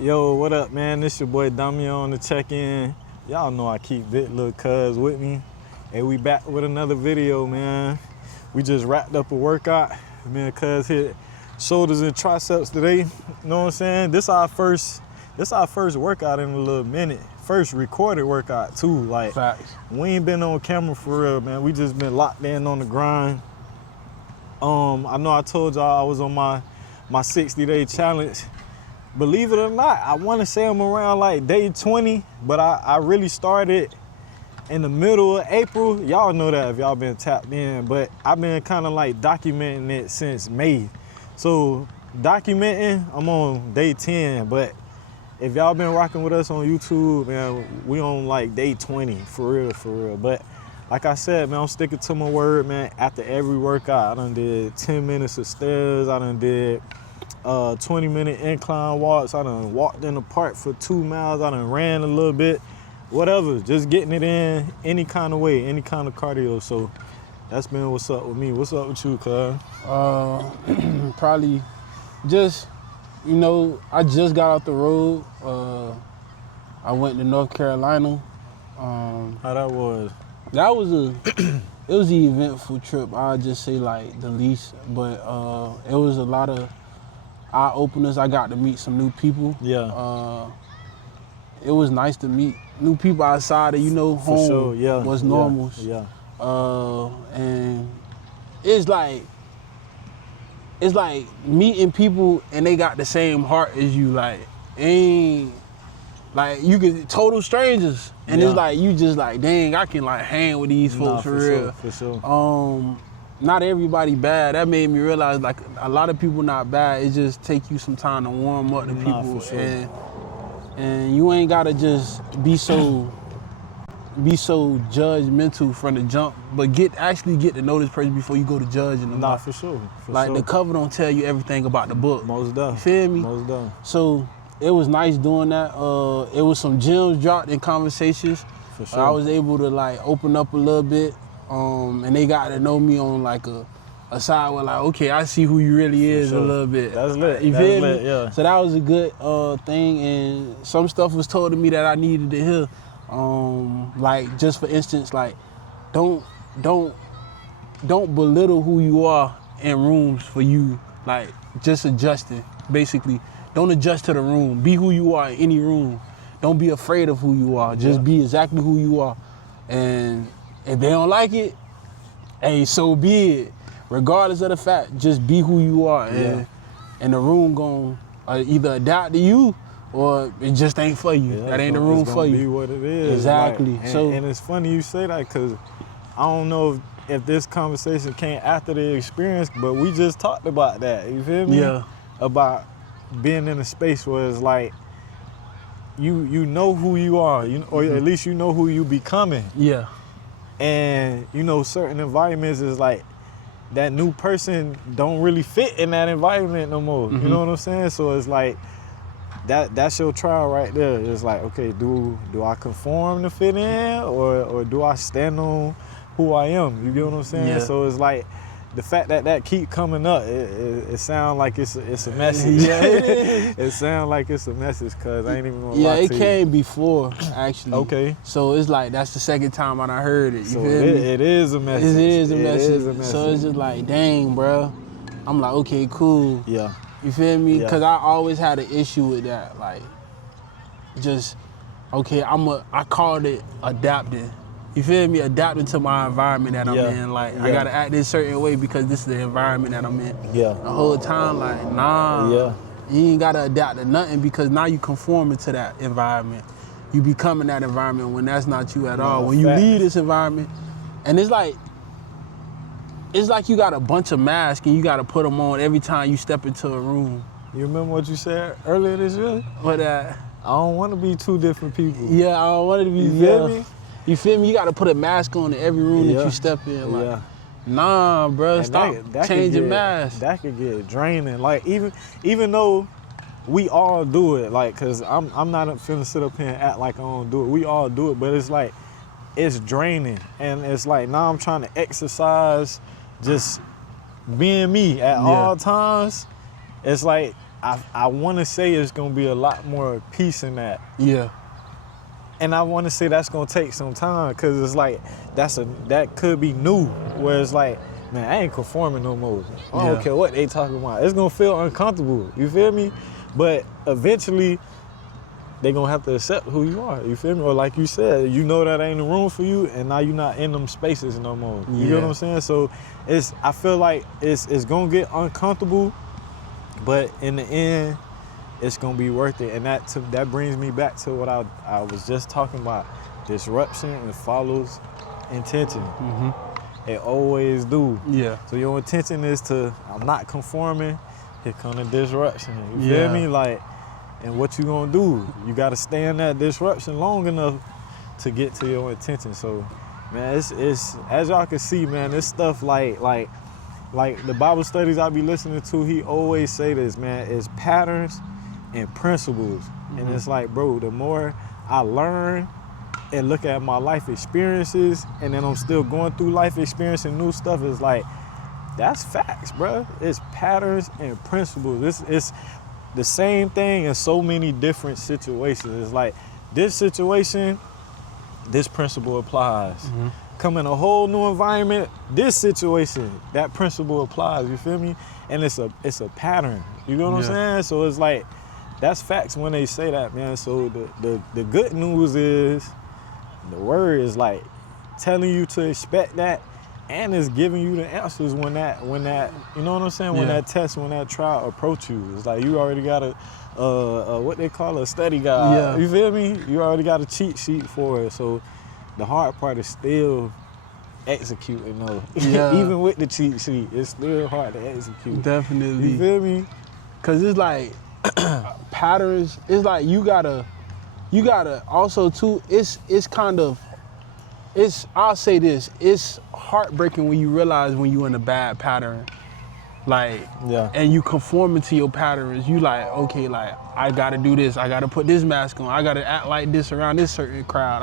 Yo, what up, man? This your boy Damian on the check-in. Y'all know I keep Big Lil Cuz with me. And we back with another video, man. We just wrapped up a workout. Me and Cuz hit shoulders and triceps today. You know what I'm saying? This our first workout in a little minute. First recorded workout too. Like, facts. We ain't been on camera for real, man. We just been locked in on the grind. I know I told y'all I was on my 60-day challenge. Believe it or not, I want to say I'm around like day 20, but I really started in the middle of April. Y'all know that if y'all been tapped in, but I've been kind of like documenting it since May. So documenting, I'm on day 10, but if y'all been rocking with us on YouTube, man, we on like day 20, for real. But like I said, man, I'm sticking to my word, man. After every workout, I done did 10 minutes of stairs, I done did 20-minute incline walks. I done walked in the park for 2 miles. I done ran a little bit. Whatever, just getting it in any kind of way, any kind of cardio. So that's been what's up with me. What's up with you, cuz? Probably just, I just got off the road. I went to North Carolina. How that was? That was it was an eventful trip. I'll just say like the least, but it was a lot of eye openers. I got to meet some new people. Yeah. It was nice to meet new people outside of, home. For sure, yeah. Was normal. Yeah. And it's like meeting people and they got the same heart as you. Like, ain't like you could total strangers, and it's like you just like, dang, I can like hang with these folks for real. For sure. Not everybody bad. That made me realize like a lot of people not bad. It just take you some time to warm up to people, for sure. and you ain't gotta just be so judgmental from the jump, but actually get to know this person before you go to judging them. For sure. Like the cover don't tell you everything about the book. Most definitely. You feel me? Most definitely. So it was nice doing that. It was some gems dropped in conversations. For sure. I was able to like open up a little bit, and they got to know me on like a side where like, okay, I see who you really is a little bit. That's lit. You feel me? Yeah. So that was a good thing, and some stuff was told to me that I needed to hear. Like just for instance, like don't belittle who you are in rooms for you, like just adjusting. Basically, don't adjust to the room. Be who you are in any room. Don't be afraid of who you are. Just be exactly who you are. And if they don't like it, hey, so be it. Regardless of the fact, just be who you are. And the room gon' either adapt to you or it just ain't for you. That ain't the room for you. Be what it is. Exactly. Like, so and it's funny you say that because I don't know if this conversation came after the experience, but we just talked about that. You feel me? Yeah. About being in a space where it's like you know who you are, or at least you know who you becoming. Yeah. And certain environments is like that new person don't really fit in that environment no more. You know what I'm saying? So it's like that's your trial right there. It's like, okay, do I conform to fit in or do I stand on who I am? You get what I'm saying? Yeah. So it's like the fact that keep coming up, it sounds like it's a message. Yeah, it is. It sounds like it's a message, cuz I ain't even gonna lie Yeah, to it you. came before, actually. Okay. So it's like, that's the second time I done heard it. You So feel me? it is a message. It is a It message. is a message. So it's just like, dang, bro. I'm like, okay, cool. Yeah. You feel me? Yeah. Because I always had an issue with that. Like, just, okay, I called it adapting. You feel me? Adapting to my environment that I'm in. Like, I gotta act this certain way because this is the environment that I'm in. Yeah. The whole time, like, nah. Yeah. You ain't gotta adapt to nothing because now you conforming to that environment. You becoming that environment when that's not you at all. When you leave this environment, and it's like you got a bunch of masks and you gotta put them on every time you step into a room. You remember what you said earlier this year? But I don't want to be two different people. yeah, I don't want it to be. You feel me? You feel me? You gotta put a mask on in every room that you step in. Like, nah, bro, stop changing masks. That could get draining. Like even though we all do it, like, cause I'm not finna sit up here and act like I don't do it. We all do it, but it's like it's draining, and it's like now I'm trying to exercise just being me at all times. It's like I want to say it's gonna be a lot more peace in that. Yeah. And I want to say that's gonna take some time, cause it's like that could be new, where it's like, man, I ain't conforming no more. I don't care what they talking about. It's gonna feel uncomfortable. You feel me? But eventually, they gonna have to accept who you are. You feel me? Or like you said, you know that ain't the room for you, and now you're not in them spaces no more. You know what I'm saying? So I feel like it's gonna get uncomfortable, but in the end, it's gonna be worth it. And that brings me back to what I was just talking about. Disruption and follows intention. Mm-hmm. It always do. Yeah. So your intention is I'm not conforming. Here come the disruption. You feel me? Like, and what you gonna do? You gotta stay in that disruption long enough to get to your intention. So, man, it's as y'all can see, man, this stuff like the Bible studies I be listening to, he always say this, man, it's patterns and principles. Mm-hmm. And it's like, bro, the more I learn and look at my life experiences, and then I'm still going through life experience and new stuff, it's like, that's facts, bro. It's patterns and principles. It's the same thing in so many different situations. It's like, this situation, this principle applies. Mm-hmm. Come in a whole new environment, this situation, that principle applies, you feel me? And it's a pattern, you know what I'm saying? So it's like, that's facts when they say that, man. So the good news is, the word is like telling you to expect that, and it's giving you the answers when that, you know what I'm saying? When that test, when that trial approach you. It's like you already got what they call a study guide. Yeah. You feel me? You already got a cheat sheet for it. So the hard part is still executing though. Yeah. Even with the cheat sheet, it's still hard to execute. Definitely. You feel me? Cause it's like patterns, it's like you gotta also too, I'll say this, it's heartbreaking when you realize when you in a bad pattern. Like, and you conforming to your patterns. You like, okay, like, I gotta do this, I gotta put this mask on, I gotta act like this around this certain crowd,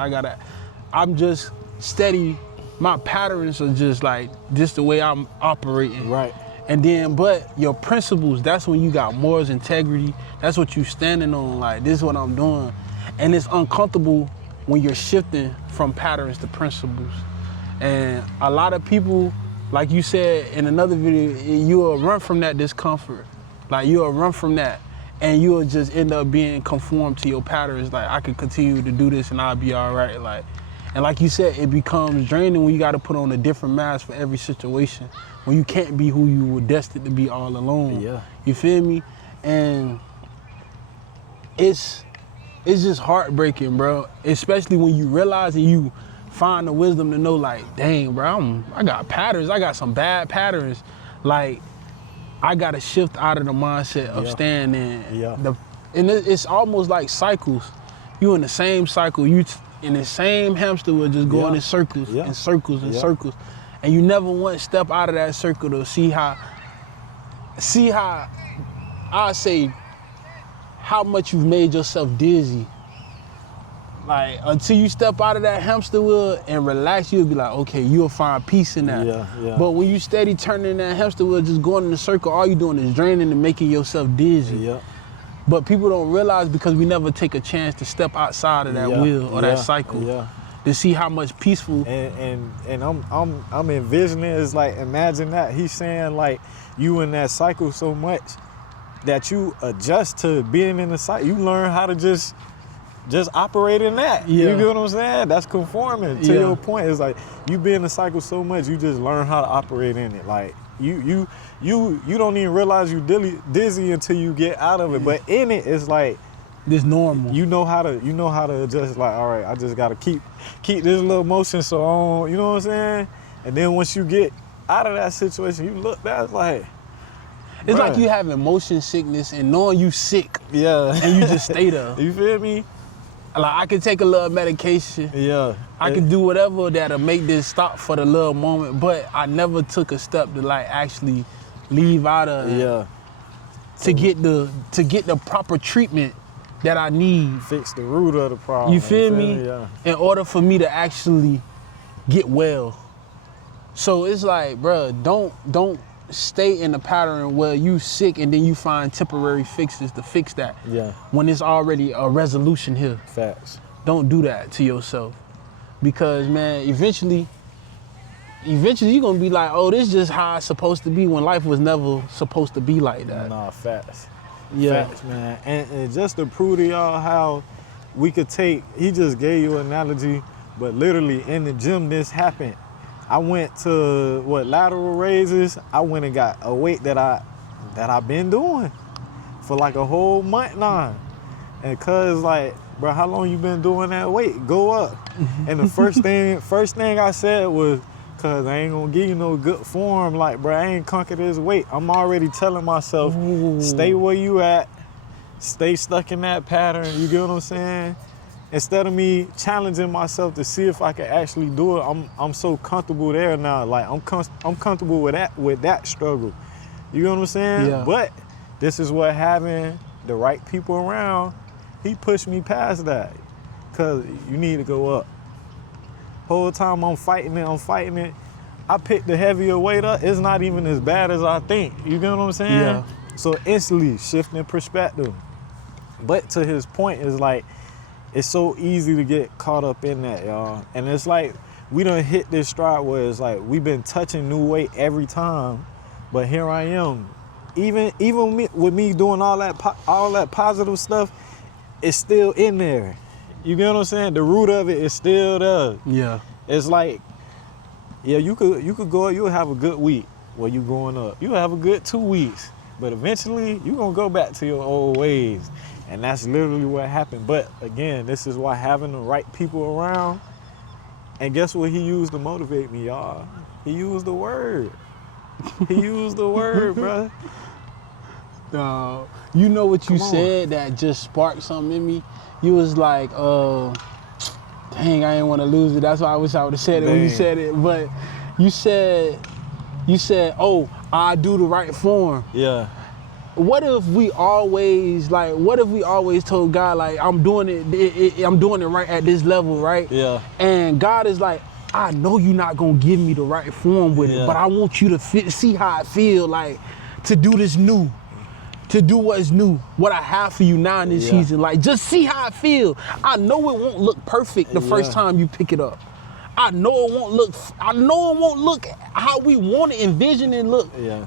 I'm just steady, my patterns are just like, just the way I'm operating. Right. And then, but your principles, that's when you got morals, integrity, that's what you standing on, like, this is what I'm doing. And it's uncomfortable when you're shifting from patterns to principles. And a lot of people, like you said in another video, you'll run from that discomfort. Like, you'll run from that, and you'll just end up being conformed to your patterns. Like, I can continue to do this and I'll be all right. Like, and like you said, it becomes draining when you gotta put on a different mask for every situation, when you can't be who you were destined to be all along. Yeah. You feel me? And it's just heartbreaking, bro. Especially when you realize and you find the wisdom to know, like, dang, bro, I got patterns. I got some bad patterns. Like, I gotta shift out of the mindset of staying in and it's almost like cycles. You in the same cycle. You in the same hamster wheel, just going in circles and circles and circles. And you never once step out of that circle to see how I say how much you've made yourself dizzy. Like, until you step out of that hamster wheel and relax, you'll be like, okay, you'll find peace in that. But when you steady turning that hamster wheel, just going in the circle, all you doing is draining and making yourself dizzy. But people don't realize, because we never take a chance to step outside of that wheel or that cycle to see how much peaceful. And I'm envisioning, it's like, imagine that he's saying, like, you in that cycle so much that you adjust to being in the cycle. You learn how to just operate in that. You get what I'm saying? That's conforming. To your point, it's like, you be in the cycle so much, you just learn how to operate in it. Like, you don't even realize you dizzy until you get out of it. But in it, it's like, this normal. You know how to just, like, all right, I just gotta keep this little motion so on, you know what I'm saying? And then once you get out of that situation, you look back, it's like, it's like you having motion sickness and knowing you sick. And you just stay there. You feel me? Like, I can take a little medication. I can do whatever that'll make this stop for the little moment, but I never took a step to, like, actually leave out of it. To get the proper treatment that I need. Fix the root of the problem. You feel me? In order for me to actually get well. So it's like, bruh, don't stay in the pattern where you sick and then you find temporary fixes to fix that. Yeah. When it's already a resolution here. Facts. Don't do that to yourself. Because, man, eventually you're gonna be like, oh, this is just how it's supposed to be when life was never supposed to be like that. Nah, facts. Yeah. Facts, man. And just to prove to y'all how we could take, he just gave you an analogy, but literally in the gym this happened. I went to lateral raises. I went and got a weight that I've been doing for like a whole month now. And cuz like, bro, how long you been doing that weight? Go up. And the first thing I said was, cuz I ain't gonna give you no good form. Like, bro, I ain't conquered this weight. I'm already telling myself, stay where you at, stay stuck in that pattern. You get what I'm saying? Instead of me challenging myself to see if I can actually do it, I'm so comfortable there now. Like I'm comfortable with that struggle. You know what I'm saying? Yeah. But this is what having the right people around, he pushed me past that. Cause you need to go up. Whole time I'm fighting it. I picked the heavier weight up. It's not even as bad as I think. You get what I'm saying? Yeah. So instantly shifting perspective. But to his point is like, it's so easy to get caught up in that, y'all. And it's like, we done hit this stride where it's like, we've been touching new weight every time, but here I am. Even with me doing all that positive stuff, it's still in there. You get what I'm saying? The root of it is still there. Yeah. It's like, yeah, you could go, you'll have a good week where you going up. You'll have a good 2 weeks, but eventually you're gonna go back to your old ways. And that's literally what happened. But again, this is why having the right people around, and guess what he used to motivate me, y'all? He used the word. He used the word, bro. You know what you Come on. said that just sparked something in me? You was like, dang, I didn't want to lose it. That's why I wish I would have said it when you Dang. said it. But you said, oh, I do the right form. Yeah. What if we always told God, like, I'm doing it right at this level, right? Yeah. And God is like, I know you're not gonna give me the right form with Yeah. it, but I want you to see how I feel, like, to do this new, to do what's new, what I have for you now in this Yeah. season. Like, just see how I feel. I know it won't look perfect the first time you pick it up. I know it won't look how we want to envision it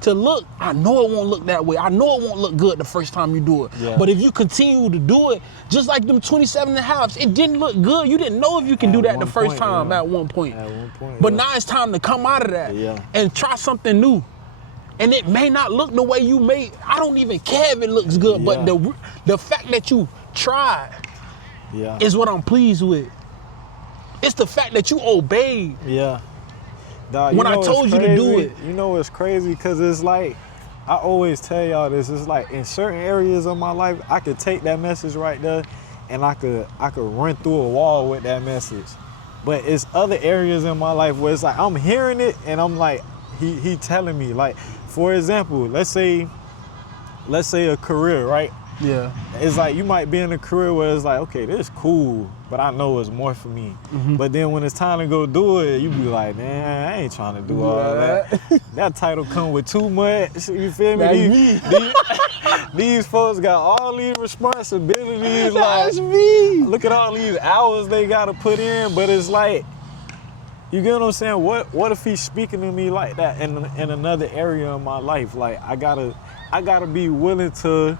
to look. I know it won't look that way. I know it won't look good the first time you do it. Yeah. But if you continue to do it, just like them 27 and a halves, it didn't look good. You didn't know if you can do that the first time at one point. At one point. But now it's time to come out of that and try something new. And it may not look the way you made. I don't even care if it looks good, but the fact that you tried is what I'm pleased with. It's the fact that you obeyed. Yeah. Dog, when I told you to do it. You know what's crazy? Because it's like, I always tell y'all this, it's like in certain areas of my life, I could take that message right there and I could run through a wall with that message. But it's other areas in my life where it's like, I'm hearing it and I'm like, he telling me. Like, for example, let's say a career, right? Yeah. It's like you might be in a career where it's like, okay, this is cool, but I know it's more for me. But then when it's time to go do it, you be like, man, I ain't trying to do all that. That title come with too much. You feel me? These folks got all these responsibilities. That's like, me. Look at all these hours they gotta put in, but it's like, you get what I'm saying? What if he's speaking to me like that in another area of my life? Like, I gotta be willing to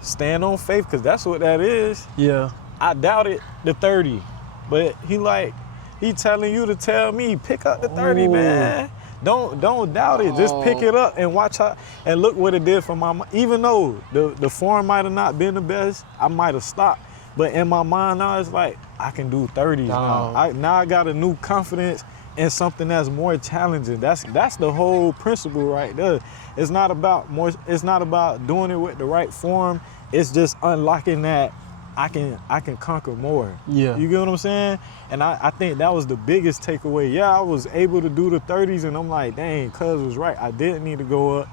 stand on faith, because that's what that is. Yeah. I doubted the 30, but he telling you to tell me, pick up the 30, man. Don't doubt it. Just pick it up and watch how, and look what it did for my mind. Even though the form might have not been the best, I might have stopped. But in my mind now, it's like, I can do 30s now. Now I got a new confidence in something that's more challenging. That's the whole principle right there. It's not about doing it with the right form. It's just unlocking that I can conquer more. Yeah. You get what I'm saying? And I think that was the biggest takeaway. Yeah, I was able to do the 30s and I'm like, dang, cuz was right. I didn't need to go up.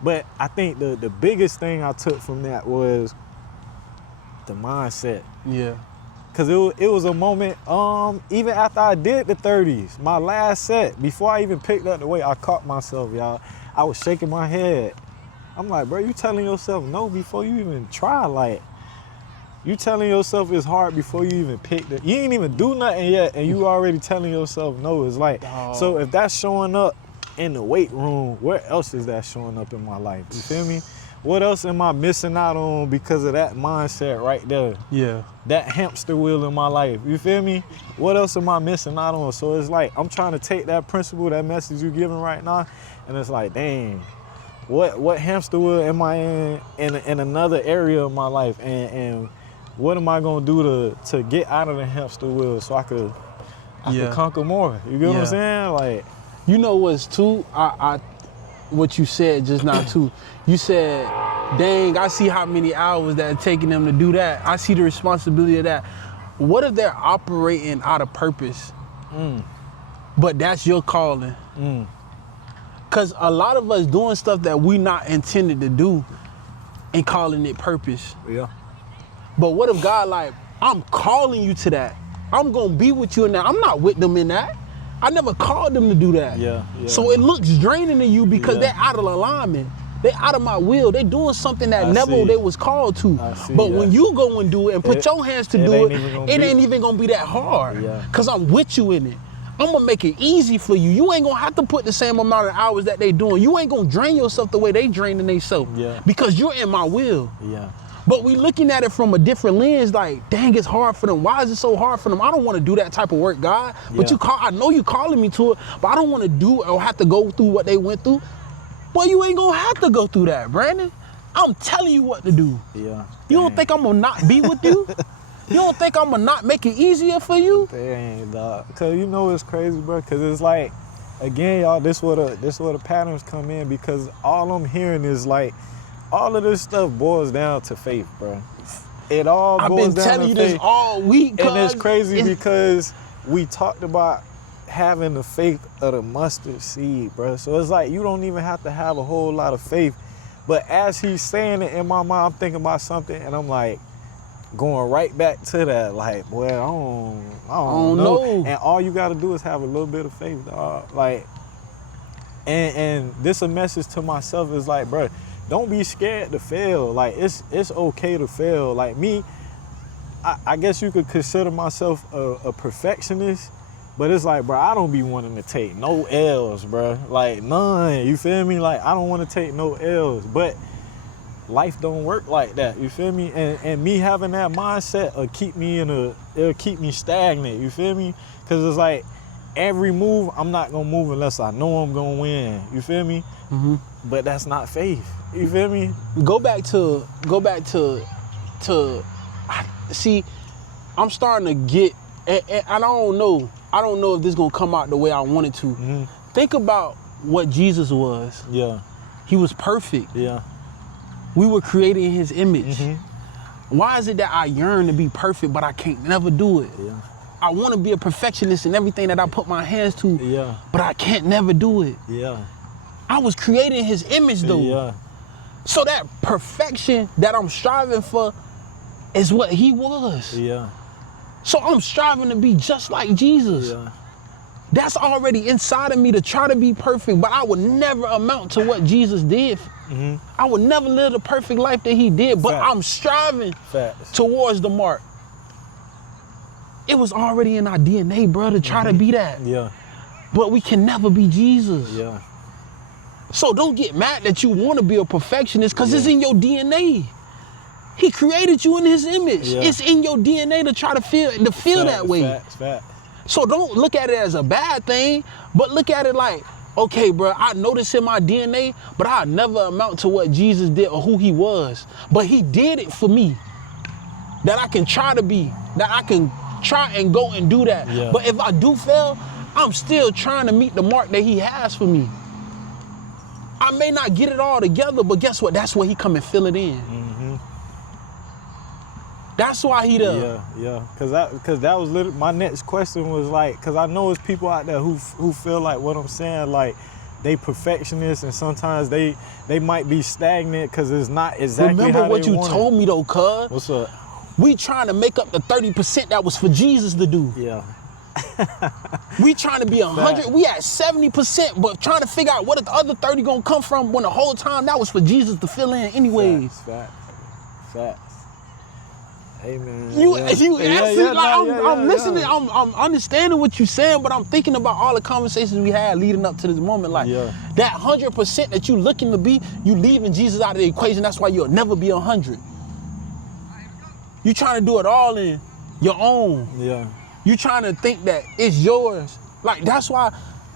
But I think the biggest thing I took from that was the mindset. Yeah. Cause it was a moment, even after I did the 30s, my last set, before I even picked up the weight, I caught myself, y'all. I was shaking my head. I'm like, bro, you telling yourself no before you even try. Like, you telling yourself it's hard before you even pick it. You ain't even do nothing yet, and you already telling yourself no. It's like, so if that's showing up in the weight room, where else is that showing up in my life? You feel me? What else am I missing out on because of that mindset right there? Yeah. That hamster wheel in my life. You feel me? What else am I missing out on? So it's like, I'm trying to take that principle, that message you're giving right now, and it's like, dang, what hamster wheel am I in another area of my life? And what am I gonna do to get out of the hamster wheel so I could conquer more? You get what I'm saying? Like, you know what's too, what you said just now too. You said, dang, I see how many hours that it's taking them to do that. I see the responsibility of that. What if they're operating out of purpose? But that's your calling. Cause a lot of us doing stuff that we not intended to do and calling it purpose. Yeah. But what if God like, I'm calling you to that. I'm gonna be with you in that. I'm not with them in that. I never called them to do that. Yeah. So it looks draining to you because they're out of alignment. They're out of my will. They're doing something that never they was called to. But when you go and do it and put your hands to do it, it ain't even gonna be that hard. Cause I'm with you in it. I'm gonna make it easy for you. You ain't gonna have to put the same amount of hours that they doing. You ain't gonna drain yourself the way they draining themselves. Because you're in my will. But we looking at it from a different lens, like, dang, it's hard for them. Why is it so hard for them? I don't want to do that type of work, God. But I know you calling me to it, but I don't want to do or have to go through what they went through. Boy, you ain't gonna have to go through that, Brandon. I'm telling you what to do. You don't think I'm gonna not be with you? You don't think I'm gonna not make it easier for you? Dang, dog. Cause you know it's crazy, bro. Cause it's like, again, y'all, this where the patterns come in, because all I'm hearing is like, all of this stuff boils down to faith, bro. It all boils down to faith. I've been telling you this all week, and it's crazy because we talked about having the faith of the mustard seed, bro. So it's like you don't even have to have a whole lot of faith. But as he's saying it in my mind, I'm thinking about something, and I'm like going right back to that, like, well, I don't know. And all you got to do is have a little bit of faith, dog. Like, and this a message to myself is like, bro, don't be scared to fail. Like, it's okay to fail. Like me, I guess you could consider myself a perfectionist, but it's like, bro, I don't be wanting to take no L's, bro. Like, none, you feel me? Like, I don't want to take no L's, but life don't work like that, you feel me? And me having that mindset it'll keep me stagnant, you feel me? Because it's like, every move, I'm not gonna move unless I know I'm gonna win, you feel me? But that's not faith. You feel me? Go back to see, I'm starting to get, and I don't know if this is gonna come out the way I want it to. Think about what Jesus was. He was perfect. We were created in his image. Why is it that I yearn to be perfect, but I can't never do it? I want to be a perfectionist in everything that I put my hands to, but I can't never do it. I was created in his image though. So that perfection that I'm striving for is what he was. So I'm striving to be just like Jesus. That's already inside of me to try to be perfect, but I would never amount to what Jesus did. I would never live the perfect life that he did, but I'm striving towards the mark. It was already in our DNA, bro, to try to be that. But we can never be Jesus. So don't get mad that you want to be a perfectionist, because it's in your DNA. He created you in his image. It's in your DNA to try to feel that way. So don't look at it as a bad thing, but look at it like, okay, bro, I know this in my DNA, but I'll never amount to what Jesus did or who he was. But he did it for me, that I can try to be, that I can try and go and do that. But if I do fail, I'm still trying to meet the mark that he has for me. I may not get it all together, but guess what? That's where he come and fill it in. That's why he does. Cause that was literally my next question was like, cause I know it's people out there who feel like what I'm saying, like they perfectionists, and sometimes they might be stagnant because it's not exactly Remember how what they you want told me though, cuz? What's up? We trying to make up the 30% that was for Jesus to do. We trying to be 100. We at 70%, but trying to figure out where the other 30 gonna come from when the whole time that was for Jesus to fill in anyways. Facts. Hey man. You I'm listening. I'm understanding what you're saying, but I'm thinking about all the conversations we had leading up to this moment. Like that 100% that you looking to be, you leaving Jesus out of the equation. That's why you'll never be 100. You trying to do it all in your own. Yeah. You trying to think that it's yours. Like, that's why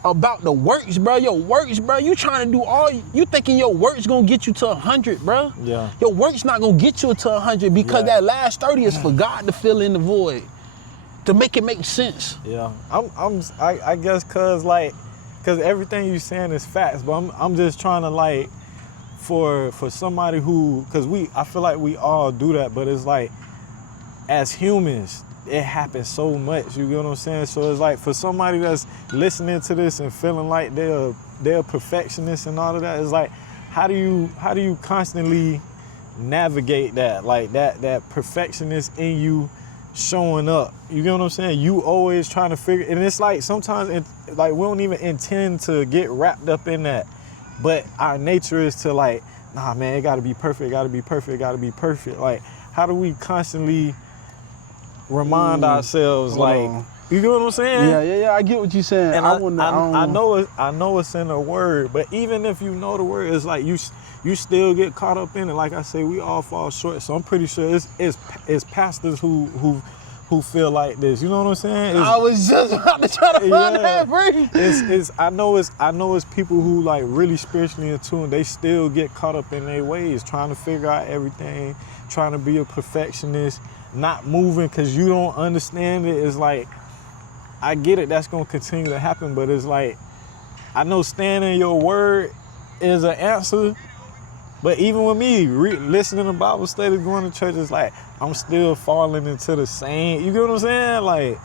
about the works, bro. Your works, bro. You trying to do you thinking your works gonna get you to 100, bro. Yeah. Your works not gonna get you to 100 because that last 30 is for God to fill in the void, to make it make sense. Yeah. I guess cause everything you saying is facts, but I'm just trying to like for somebody who, cause I feel like we all do that, but it's like as humans, it happens so much, you get what I'm saying? So it's like for somebody that's listening to this and feeling like they're perfectionists and all of that, it's like how do you constantly navigate that, like that perfectionist in you showing up? You get what I'm saying? You always trying to figure, and it's like sometimes like we don't even intend to get wrapped up in that, but our nature is to like, nah man, it gotta be perfect, gotta be perfect, gotta be perfect. Like how do we constantly remind ourselves, like, you get what I'm saying? Yeah, I get what you're saying. And I know it's in the word, but even if you know the word, it's like you still get caught up in it. Like I say, we all fall short. So I'm pretty sure it's pastors who feel like this. You know what I'm saying? I was just about to try to find that phrase. I know it's people who like really spiritually in tune. They still get caught up in their ways, trying to figure out everything, trying to be a perfectionist, not moving because you don't understand it. It's like, I get it, that's gonna continue to happen, but it's like, I know standing in your word is an answer, but even with me, listening to Bible studies, going to church, it's like, I'm still falling into the same, you get what I'm saying? Like,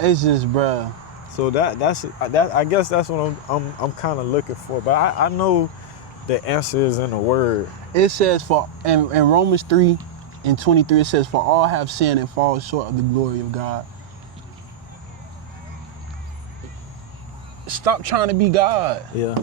it's just, bruh. So that's I guess that's what I'm kind of looking for, but I know the answer is in the word. It says in Romans 3:23, it says, for all have sinned and fall short of the glory of God. Stop trying to be God. Yeah.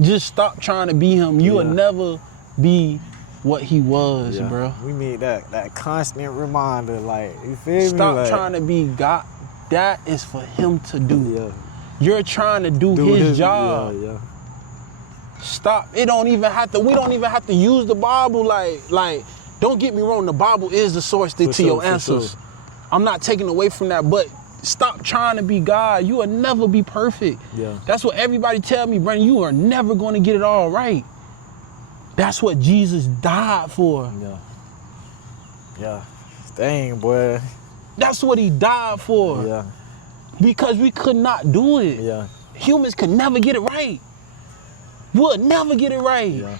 Just stop trying to be him. You will never be what he was, bro. We need that constant reminder, like, you feel me? Stop trying to be God. That is for him to do. Yeah. You're trying to do his job. Yeah. Stop. We don't even have to use the Bible like don't get me wrong, the Bible is the source to your answers. Sure. I'm not taking away from that, but stop trying to be God. You will never be perfect. Yeah. That's what everybody tell me, Brandon, you are never going to get it all right. That's what Jesus died for. Yeah. Dang, boy. That's what he died for. Yeah. Because we could not do it. Yeah. Humans could never get it right. We'll never get it right. Yeah.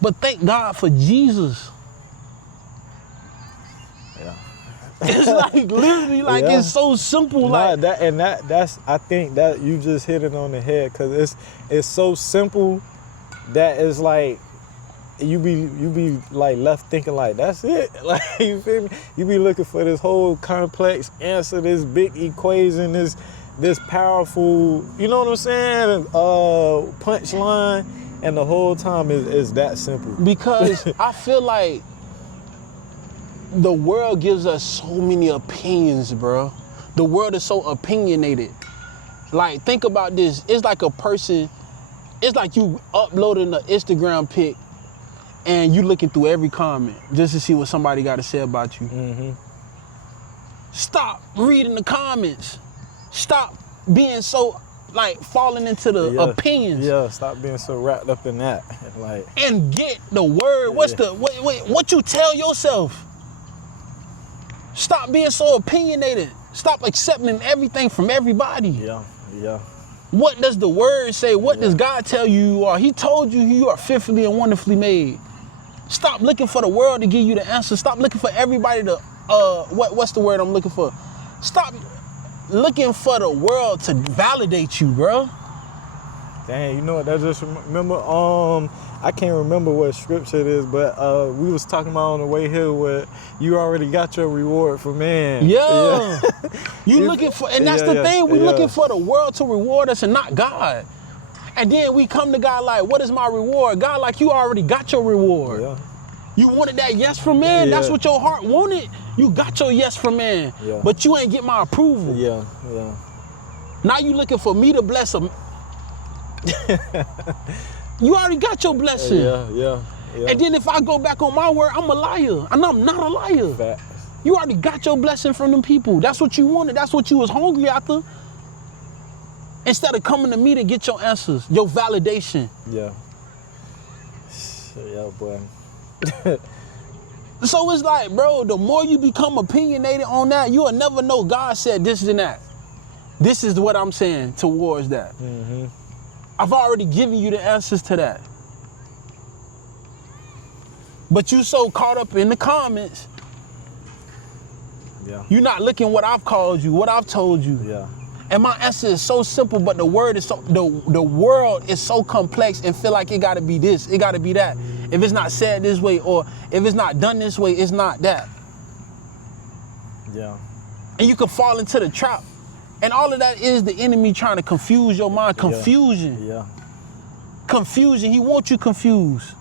But thank God for Jesus. Yeah. It's like literally like it's so simple. That's I think that you just hit it on the head, because it's so simple that it's like you be like left thinking like that's it. Like, you feel me? You be looking for this whole complex answer, this big equation, this powerful, you know what I'm saying? Punchline, and the whole time is that simple. Because I feel like the world gives us so many opinions, bro. The world is so opinionated. Like, think about this. It's like a person, it's like you uploading an Instagram pic and you looking through every comment just to see what somebody got to say about you. Mm-hmm. Stop reading the comments. Stop being so, like, falling into the opinions. Yeah, stop being so wrapped up in that. Like, and get the word. What's what you tell yourself? Stop being so opinionated. Stop accepting everything from everybody. Yeah. What does the word say? What does God tell you are? He told you you are fearfully and wonderfully made. Stop looking for the world to give you the answer. Stop looking for everybody to, what's the word I'm looking for? Stop looking for the world to validate you, bro. Dang, you know what? That just remember. I can't remember what scripture it is, but we was talking about on the way here where you already got your reward for man. Yeah. You looking for, and that's the thing. We looking for the world to reward us and not God. And then we come to God like, what is my reward? God, like, you already got your reward. Yeah. You wanted that yes from man. Yeah. That's what your heart wanted. You got your yes from man. Yeah. But you ain't get my approval. Yeah. Now you looking for me to bless him. You already got your blessing. Yeah. And then if I go back on my word, I'm a liar. And I'm not a liar. Facts. You already got your blessing from them people. That's what you wanted. That's what you was hungry after. Instead of coming to me to get your answers, your validation. Yeah. Yeah, boy. So it's like, bro, the more you become opinionated on that, you'll never know God said this and that. This is what I'm saying towards that. Mm-hmm. I've already given you the answers to that. But you so caught up in the comments, you're not looking what I've called you, what I've told you. Yeah. And my answer is so simple, but the word is so the world is so complex and feel like it gotta be this, it gotta be that. If it's not said this way or if it's not done this way, it's not that. Yeah. And you can fall into the trap. And all of that is the enemy trying to confuse your mind. Confusion. Yeah. Confusion. He wants you confused.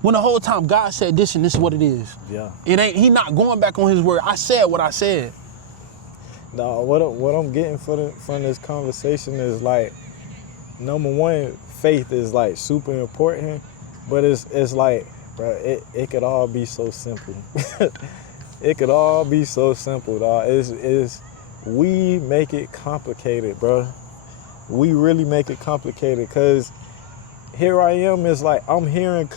When the whole time God said this and this is what it is. Yeah. He not going back on his word. I said what I said. No, what I'm getting from this conversation is like, number one, faith is like super important, but it's like, bro, it could all be so simple. It could all be so simple, dog. We make it complicated, bro. We really make it complicated, because here I am, it's like I'm hearing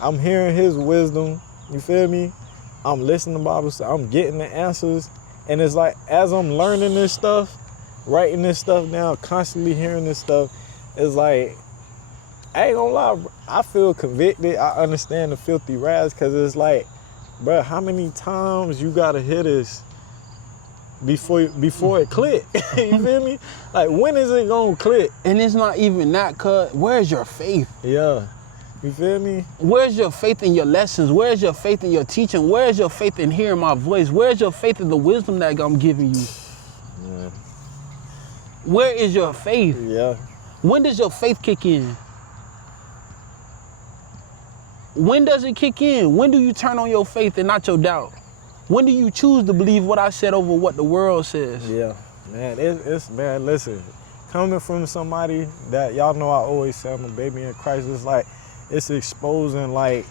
I'm hearing his wisdom, you feel me? I'm listening to Bible, I'm getting the answers. And it's like, as I'm learning this stuff, writing this stuff down, constantly hearing this stuff, it's like, I ain't gonna lie, I feel convicted. I understand the filthy rags, because it's like, bro, how many times you gotta hear this before it click? You feel me? Like, when is it gonna click? And it's not even that, cuz. Where's your faith? Yeah. You feel me? Where's your faith in your lessons? Where's your faith in your teaching? Where's your faith in hearing my voice? Where's your faith in the wisdom that I'm giving you? Yeah. Where is your faith? Yeah. When does your faith kick in? When does it kick in? When do you turn on your faith and not your doubt? When do you choose to believe what I said over what the world says? Yeah. Man, it's man, listen, coming from somebody that, y'all know I always say I'm a baby in Christ, it's like, it's exposing like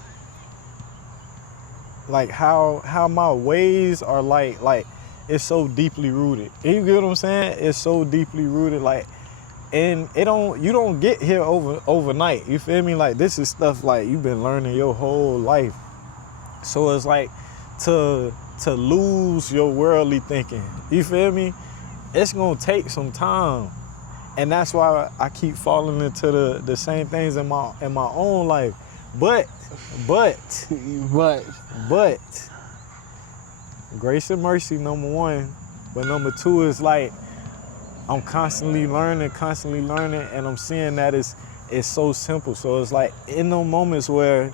how my ways are like it's so deeply rooted. You get what I'm saying? It's so deeply rooted, like, and you don't get here overnight. You feel me? Like, this is stuff like you've been learning your whole life. So it's like to lose your worldly thinking. You feel me? It's gonna take some time. And that's why I keep falling into the same things in my own life. But grace and mercy, number one. But number two is like, I'm constantly learning, and I'm seeing that it's so simple. So it's like, in those moments where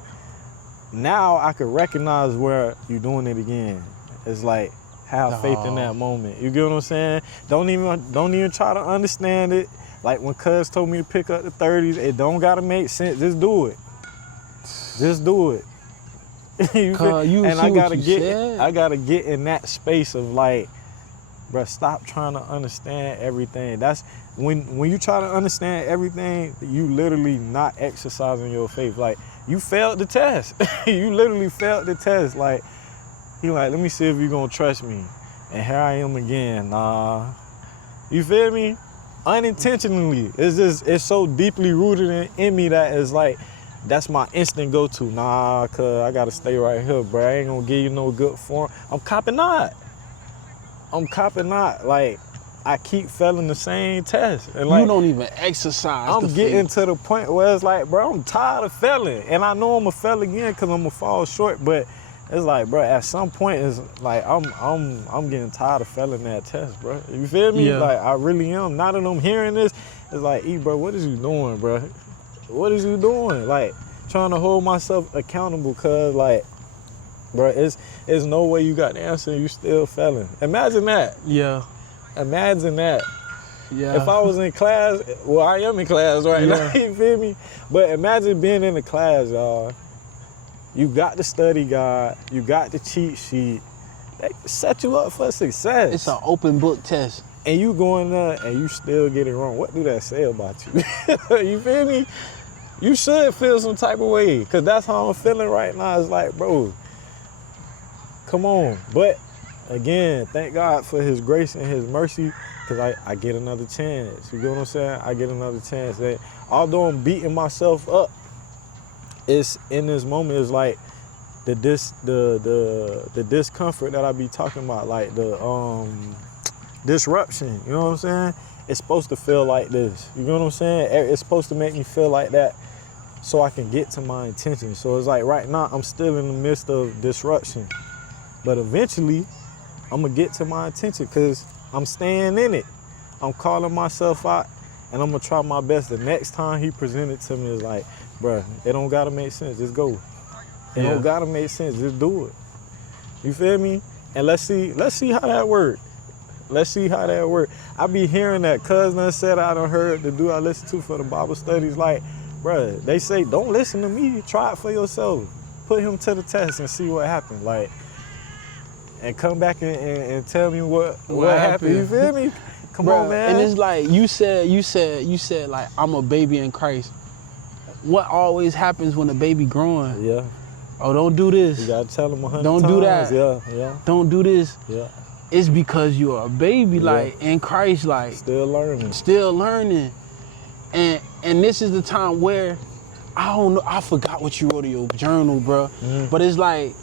now I can recognize where you're doing it again. It's like, have faith in that moment. You get what I'm saying? Don't even try to understand it. Like when Cuz told me to pick up the 30s, it don't gotta make sense. Just do it. Just do it. I gotta get in that space of like, bruh, stop trying to understand everything. That's when you try to understand everything, you literally not exercising your faith. Like, you failed the test. You literally failed the test. Like, you like, let me see if you're gonna trust me. And here I am again. Nah. You feel me? Unintentionally. It's so deeply rooted in me that it's like, that's my instant go-to. Nah, cuz I gotta stay right here, bro. I ain't gonna give you no good form. I'm copping not. Like, I keep failing the same test. And like, you don't even exercise. I'm getting to the point where it's like, bro, I'm tired of failing. And I know I'm gonna fail again because I'm gonna fall short. But it's like, bro, at some point, it's like I'm getting tired of failing that test, bro. You feel me? Yeah. Like, I really am. Now that I'm hearing this, it's like, bro, what is you doing, bro? What is you doing? Like, trying to hold myself accountable, cause like, bro, it's no way you got the answer and you still failing. Imagine that. Yeah. Imagine that. Yeah. If I was in class, well, I am in class right now, you feel me? But imagine being in the class, y'all. You got the study guide, you got the cheat sheet. They set you up for success. It's an open book test. And you go in there and you still get it wrong. What do that say about you? You feel me? You should feel some type of way, because that's how I'm feeling right now. It's like, bro, come on. But again, thank God for his grace and his mercy, because I get another chance. You get what I'm saying? I get another chance. That although I'm beating myself up, it's in this moment, it's like the discomfort that I be talking about, like the disruption, you know what I'm saying? It's supposed to feel like this. You know what I'm saying? It's supposed to make me feel like that so I can get to my intention. So it's like right now I'm still in the midst of disruption. But eventually I'm gonna get to my intention, because I'm staying in it. I'm calling myself out, and I'm gonna try my best. The next time he presented to me is like, bruh, it don't gotta make sense, just go. It don't gotta make sense, just do it. You feel me? And let's see how that work. Let's see how that work. I be hearing that cousin said, I done heard the dude I listen to for the Bible studies, like, bruh, they say, don't listen to me, try it for yourself. Put him to the test and see what happens. Like, and come back and tell me what happened. You feel me? Come on, man. And it's like you said like, I'm a baby in Christ. What always happens when a baby growing? Yeah. Oh, don't do this. You gotta tell them 100 Don't times. do that. Yeah. Don't do this. Yeah. It's because you're a baby, like, in Christ, like, Still learning. And this is the time where, I don't know, I forgot what you wrote in your journal, bro. But it's like,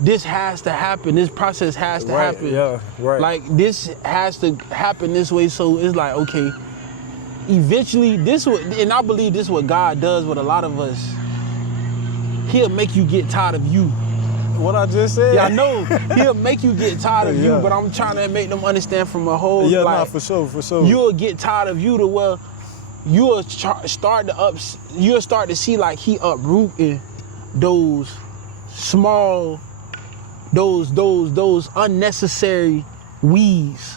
this has to happen. This process has to happen. Yeah, right. Like, this has to happen this way. So it's like, okay, eventually, and I believe this is what God does with a lot of us. He'll make you get tired of you. What I just said? Yeah, I know. He'll make you get tired of you, Yeah. but I'm trying to make them understand from a whole, Yeah, like, nah, for sure. You'll get tired of you to where you'll start to see like he uprooting those small, those unnecessary weeds,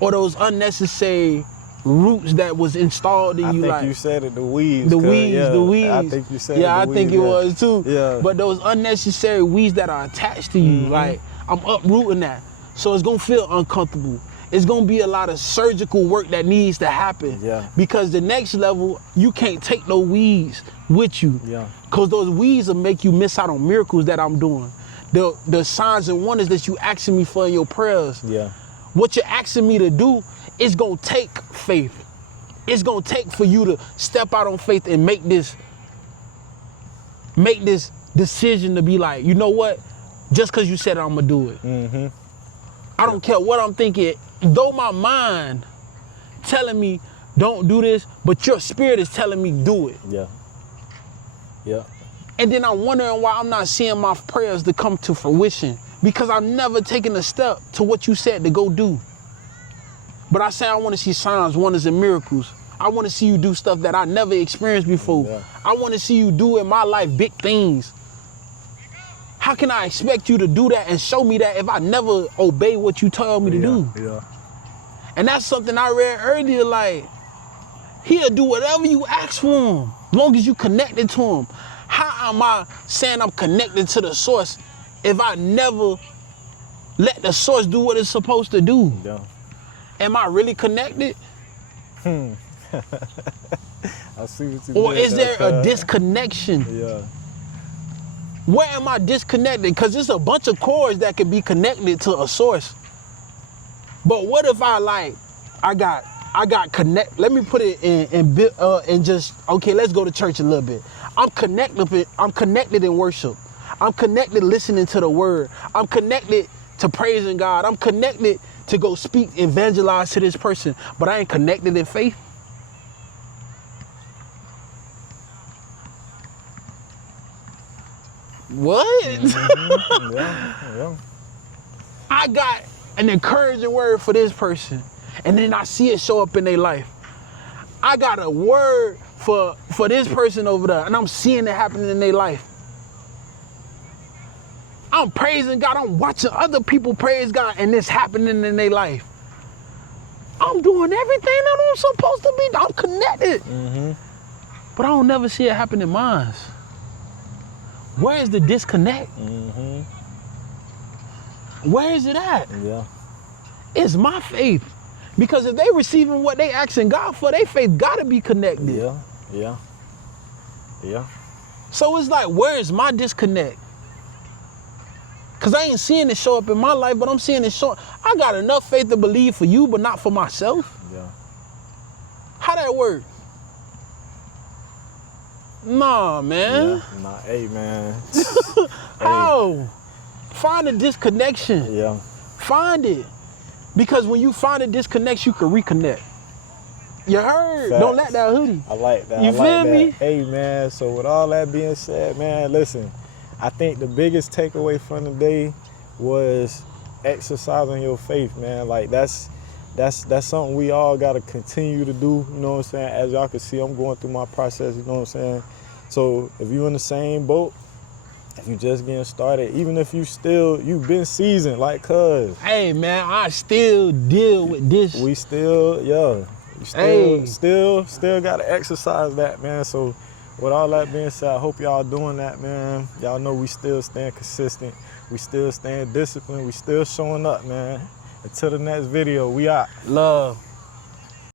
or those unnecessary roots that was installed in you. I think like you said it, the weeds. the weeds. I think you said it. Yeah, I think it was too. Yeah. But those unnecessary weeds that are attached to you, like, I'm uprooting that. So it's gonna feel uncomfortable. It's gonna be a lot of surgical work that needs to happen. Yeah. Because the next level, you can't take no weeds with you. Yeah. Because those weeds will make you miss out on miracles that I'm doing. The signs and wonders that you asking me for in your prayers. Yeah. What you're asking me to do, it's gonna take faith. It's gonna take for you to step out on faith and make this decision to be like, you know what? Just because you said it, I'm gonna do it. I don't care what I'm thinking. Though my mind telling me don't do this, but your spirit is telling me do it. Yeah. And then I'm wondering why I'm not seeing my prayers to come to fruition, because I've never taken a step to what you said to go do. But I say I want to see signs, wonders, and miracles. I want to see you do stuff that I never experienced before. Yeah. I want to see you do in my life big things. How can I expect you to do that and show me that if I never obey what you told me to do? Yeah. And that's something I read earlier, like, he'll do whatever you ask for him, long as you connected to him. How am I saying I'm connected to the source if I never let the source do what it's supposed to do? Yeah. Am I really connected? I see what you Or did is there there, a disconnection? Yeah. Where am I disconnected? Because there's a bunch of cords that can be connected to a source. But what if I got connect? Let me put it in just, okay, let's go to church a little bit. I'm connected in worship. I'm connected listening to the word. I'm connected to praising God. I'm connected to go speak, evangelize to this person, but I ain't connected in faith. what? Yeah. I got an encouraging word for this person, and then I see it show up in their life. I got a word for this person over there, and I'm seeing it happening in their life. I'm praising God. I'm watching other people praise God, and it's happening in their life. I'm doing everything that I'm supposed to be. I'm connected. But I don't never see it happen in mine. Where is the disconnect? Where is it at? Yeah. It's my faith. Because if they receiving what they asking God for, their faith gotta be connected. Yeah. So it's like, where is my disconnect? Because I ain't seeing it show up in my life, but I'm seeing it show. I got enough faith to believe for you, but not for myself. Yeah. How that work? Nah, man. Yeah. Nah, hey, man. How? Find a disconnection. Yeah. Find it. Because when you find a disconnect, you can reconnect. You heard? Facts. Don't let that hoodie. I like that. You I like feel that. me? Hey, man, so with all that being said, man, listen, I think the biggest takeaway from the day was exercising your faith, man. Like, that's something we all got to continue to do, you know what I'm saying? As y'all can see, I'm going through my process, you know what I'm saying? So if you're in the same boat, if you just getting started, even if you've been seasoned, like cuz. Hey, man, I still deal with this. We still, yeah. We still got to exercise that, man. So with all that being said, I hope y'all doing that, man. Y'all know we still staying consistent. We still staying disciplined. We still showing up, man. Until the next video, we out. Love.